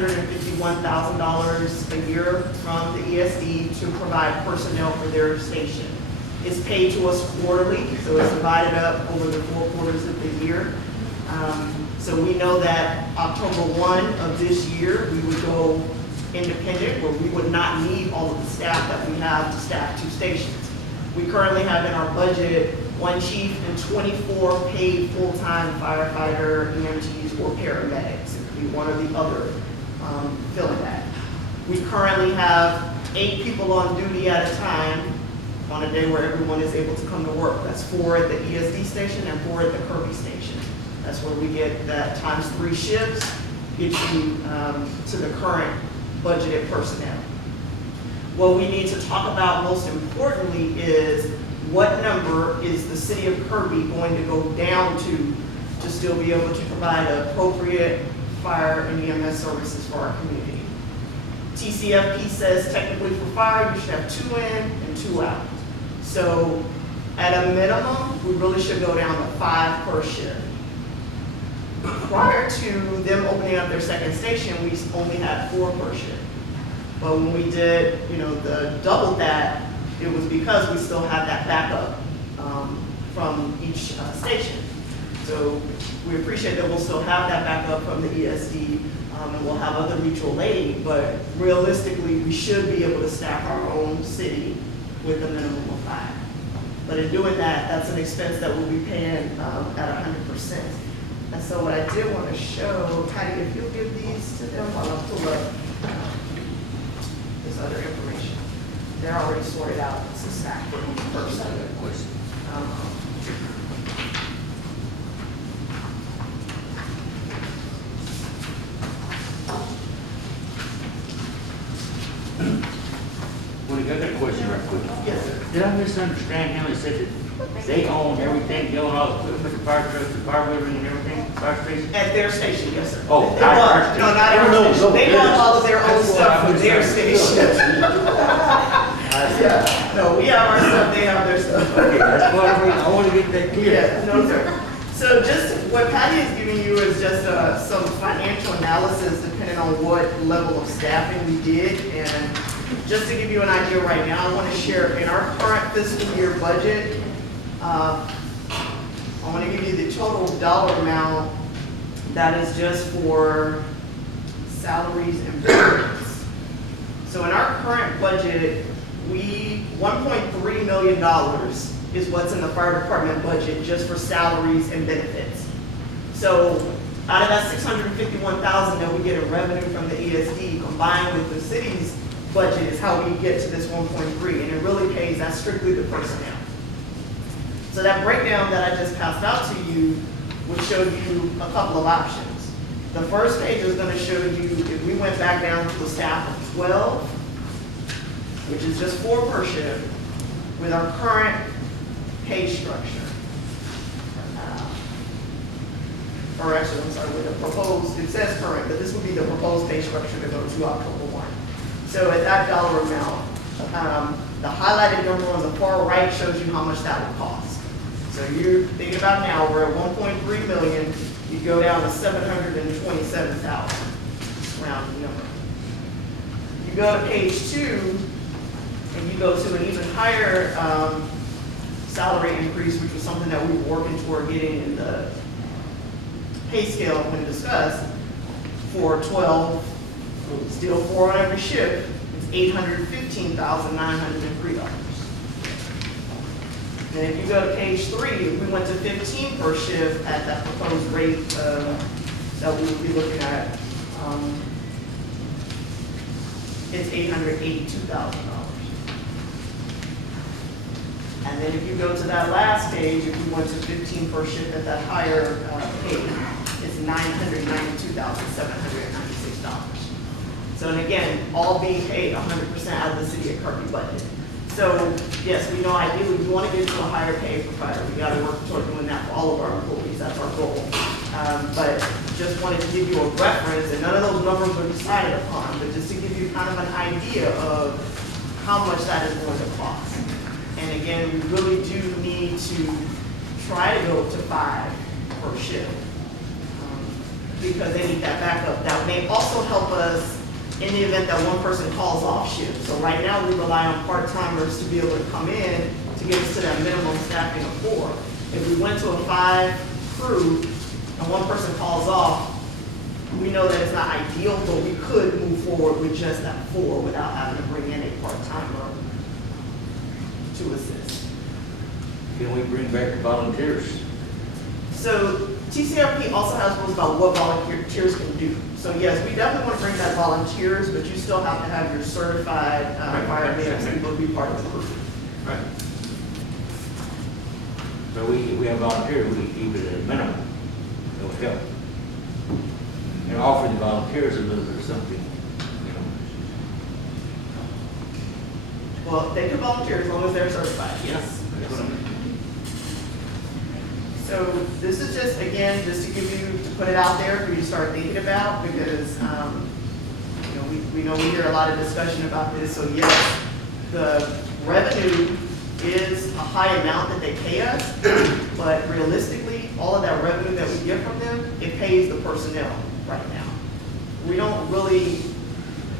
$651,000 a year from the ESD to provide personnel for their station. It's paid to us quarterly, so it's divided up over the 4 quarters of the year. So we know that October 1 of this year, we would go independent, where we would not need all of the staff that we have to staff 2 stations. We currently have in our budget 1 chief and 24 paid full-time firefighter, EMTs, or paramedics. It could be one or the other filling that. We currently have 8 people on duty at a time on a day where everyone is able to come to work. That's 4 at the ESD station and 4 at the Kirby station. That's where we get that times 3 shifts, gets you to the current budgeted personnel. What we need to talk about most importantly is what number is the city of Kirby going to go down to still be able to provide appropriate fire and EMS services for our community. TCFP says technically for fire, you should have 2 in and 2 out. So at a minimum, we really should go down to 5 per shift. Prior to them opening up their second station, we only had 4 per shift. But when we did, the double that, it was because we still had that backup from each station. So we appreciate that we'll still have that backup from the ESD, and we'll have other mutual aid, but realistically, we should be able to staff our own city with a minimum of 5. But in doing that, that's an expense that we'll be paying at 100%. And so what I did want to show, Patty, if you'll give these to them while I pull up this other information. They're already sorted out. It's a stack for each person. Well, I got a question right quick. Yes, sir. Did I misunderstand him? He said that they own everything, they own all the equipment, the fire trucks, the fire building and everything, fire station? At their station, yes, sir. Oh, They bought- no, not every No, station. They bought all of their own That's what stuff I for their misunderstood. station. Yeah, no, we have our stuff, they have their stuff. Okay, that's what I want to get that clear. Yeah, no, sir. So just what Patty is giving you is just some financial analysis depending on what level of staffing we did. And just to give you an idea right now, I want to share in our current fiscal year budget, I want to give you the total dollar amount that is just for salaries and benefits. So in our current budget, $1.3 million is what's in the fire department budget just for salaries and benefits. So out of that $651,000 that we get in revenue from the ESD combined with the city's budget is how we get to this 1.3, and it really pays, that's strictly the personnel. So that breakdown that I just passed out to you would show you a couple of options. The first page is going to show you if we went back down to a staff of 12, which is just 4 per shift, with our current pay structure. Or actually, I'm sorry, with the proposed, it says current, but this would be the proposed pay structure to go to October 1. So at that dollar amount, the highlighted number on the far right shows you how much that would cost. So you're thinking about now, we're at 1.3 million, you go down to 727,000, round number. You go to page 2, and you go to an even higher salary increase, which was something that we were working toward getting in the pay scale when discussed, for 12, still 4 on every shift, it's $815,903. And if you go to page 3, if we went to 15 per shift at that proposed rate that we would be looking at, it's $882,000. And then if you go to that last page, if you went to 15 per shift at that higher pay, it's $992,796. So, and again, all being paid 100% out of the city of Kirby budget. So, yes, we know ideally we want to get to a higher pay for fire. We got to work toward doing that for all of our employees. That's our goal. But just wanted to give you a reference, and none of those numbers were decided upon, but just to give you kind of an idea of how much that is going to cost. And again, we really do need to try to go to 5 per shift. because they need that backup. That may also help us in the event that one person calls off shift. So right now, we rely on part-timers to be able to come in to get us to that minimum staffing of 4. If we went to a 5 crew and one person calls off, we know that it's not ideal, but we could move forward with just that 4 without having to bring in a part-timer to assist. Can we bring back the volunteers? So TCRP also has rules about what volunteers can do. So yes, we definitely want to bring back volunteers, but you still have to have your certified firemen people to be part of the group. Right. So if we have volunteers, we keep it at a minimum. It will help. And offer the volunteers a little bit of something, you know. Well, they can volunteer as long as they're certified, yes. That's what I mean. So this is just, again, just to give you, to put it out there for you to start thinking about, because, you know, we know we hear a lot of discussion about this. So yes, the revenue is a high amount that they pay us, but realistically, all of that revenue that we get from them, it pays the personnel right now. We don't really,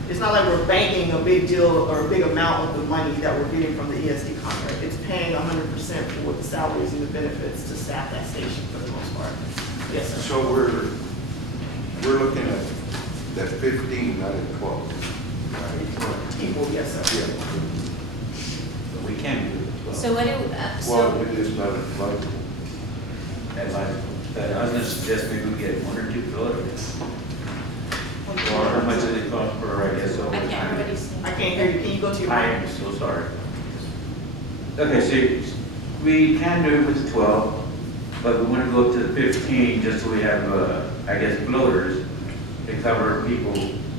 it's not like we're banking a big deal or a big amount of the money that we're getting from the ESD contract. It's paying 100% for the salaries and the benefits to staff that station for the most part. Yes, sir. So we're looking at that 15, not at 12. Right? People, yes, sir. Yeah. But we can do it. So what do, Well, it is not at 12. I was gonna suggest maybe we get 1 or 2 floaters. Or how much do they cost per, I guess, over I can't time? already see. I can't hear you. Can you go to your I mic? am so sorry. Okay, so we can do it with the 12, but we want to go up to the 15 just so we have, I guess, floaters to cover people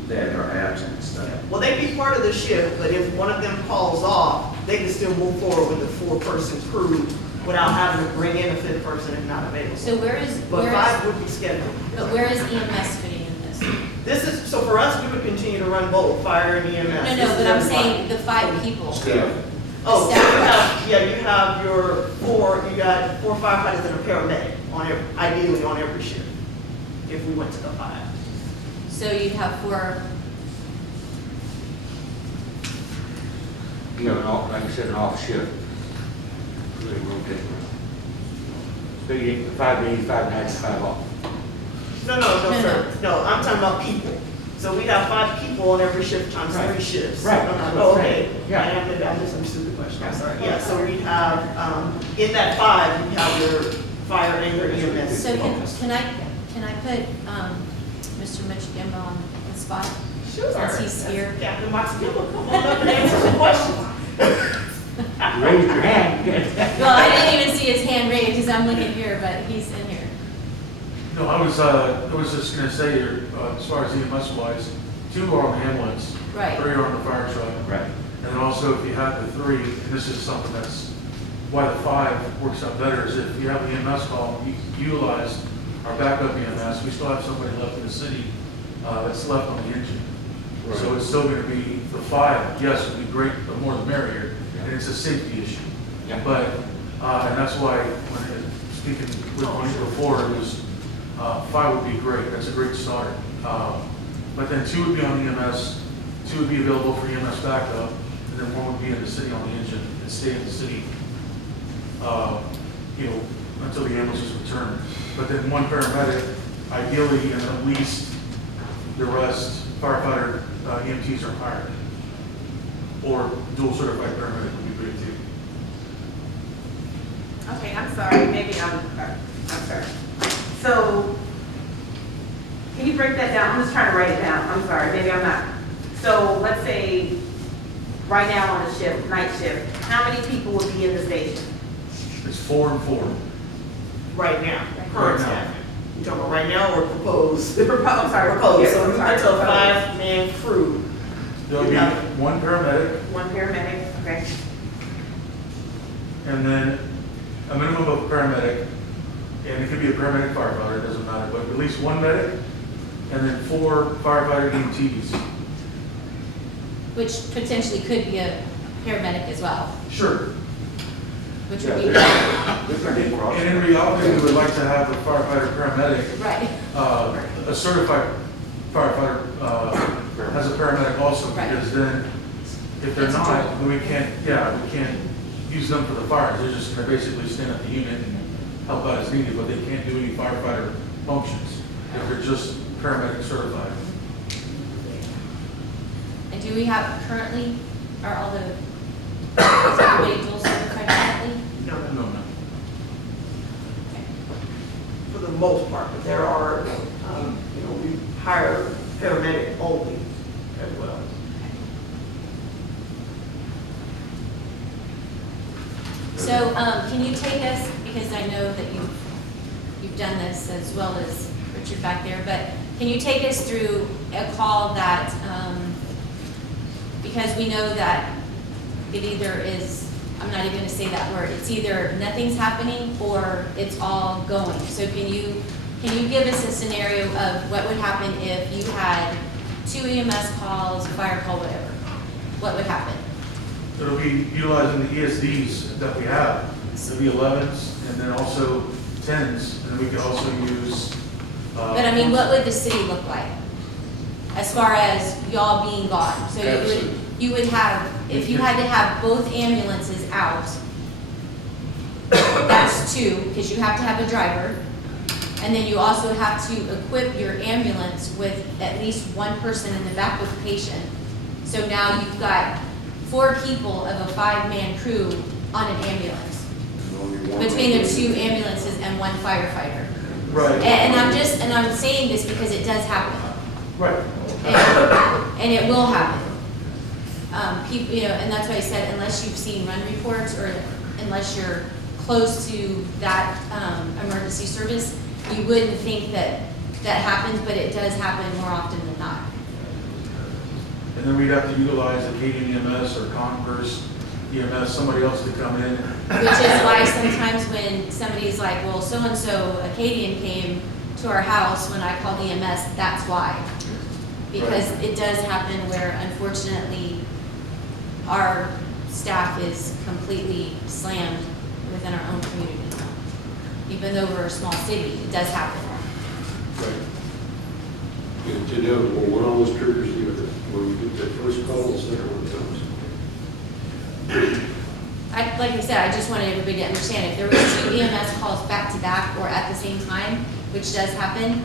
that are absent and stuff. Well, they'd be part of the shift, but if one of them calls off, they can still move forward with the 4-person crew without having to bring in a 5th person if not available. So where is, But 5 would be scheduled. but where is EMS fitting in this? This is, so for us, we would continue to run both fire and EMS. No, This no, is but I'm everybody. saying the 5 people. Oh, so Staff. you have your 4, you got 4 firefighters and a paramedic on every, ideally on every shift, if we went to the 5. So you'd have 4, You have an off, like I said, an off shift. Really rotate around. So you get 5 days, 5 nights, 5 off. No, No, sir. No, I'm talking about people. So we have 5 people on every shift times 3 Right. shifts. Right. Oh, okay. Yeah. I misunderstood the question. I'm sorry. Yeah, so we have, in that 5, you have your fire and your EMS. so can I put, Mr. Mitch Gimba on the spot? Sure. Since he's here. Captain Moxville, come on up and answer some questions. You raised your hand. Well, I didn't even see his hand raised because I'm looking here, but he's in here. No, I was just gonna say here, as far as EMS wise, 2 are on the ambulance. Right. 3 are on the fire truck. Right. And then also if you have the 3, and this is something that's, why the 5 works out better is if you have the EMS call, you utilize our backup EMS, we still have somebody left in the city, that's left on the engine. So it's still gonna be, the 5, yes, it'd be great, the more the merrier, and it's a safety issue. Yeah. But, and that's why, when speaking with you before, it was, 5 would be great, that's a great start. But then 2 would be on EMS, 2 would be available for EMS backup, and then 1 would be in the city on the engine and stay in the city, you know, until the ambulance is returned. But then 1 paramedic, ideally, and at least the rest, firefighter, EMTs are hired. Or dual certified paramedic would be great too. Okay, I'm sorry, maybe I'm sorry. So, can you break that down? I'm just trying to write it down, I'm sorry, maybe I'm not. So, let's say, right now on a shift, night shift, how many people would be in the station? It's 4 and 4. Right now, Right current now. staffing. You talking about right now or proposed? I'm sorry, Proposed, yes, so I'm we sorry, went to a proposed. 5-man crew. There'll be Yeah. 1 paramedic, 1 paramedic, okay. and then a minimum of a paramedic, and it could be a paramedic firefighter, it doesn't matter, but at least 1 medic, and then 4 firefighter EMTs. Which potentially could be a paramedic as well, Sure. which would be, And in reality, we would like to have a firefighter paramedic, right. a certified firefighter, has a paramedic also, Right. because then, if they're It's not, true. then we can't use them for the fires. They're just gonna basically stand at the unit and help out as needed, but they can't do any firefighter functions if they're just paramedic certified. And do we have currently, are all the, is everybody dual certified currently? No, no, No, no, no. Okay. for the most part, but there are, we hire paramedic only as well. So, can you take us, because I know that you've done this as well as Richard back there, but can you take us through a call that, because we know that it either is, I'm not even gonna say that word, it's either nothing's happening or it's all going. So can you give us a scenario of what would happen if you had 2 EMS calls, a fire call, whatever? What would happen? It'll be utilizing the ESDs that we have. It'll be 11s and then also 10s, and then we can also use. But I mean, what would the city look like as far as y'all being gone? So you would have, if you had to have both ambulances out, that's 2, because you have to have a driver. And then you also have to equip your ambulance with at least 1 person in the back with a patient. So now you've got 4 people of a 5-man crew on an ambulance, between the 2 ambulances and 1 firefighter. Right. And I'm saying this because it does happen. Right. And it will happen. People, and that's why I said, unless you've seen run reports or unless you're close to that emergency service, you wouldn't think that happens, but it does happen more often than not. And then we'd have to utilize Acadian EMS or Converse EMS, somebody else to come in. Which is why sometimes when somebody's like, well, so-and-so Acadian came to our house when I called EMS, that's why. Because it does happen where unfortunately our staff is completely slammed within our own community. Even though we're a small city, it does happen. Right. And to know, well, what all those triggers do, when you get that first call, the second one comes. Like I said, I just wanted everybody to understand, if there was 2 EMS calls back to back or at the same time, which does happen,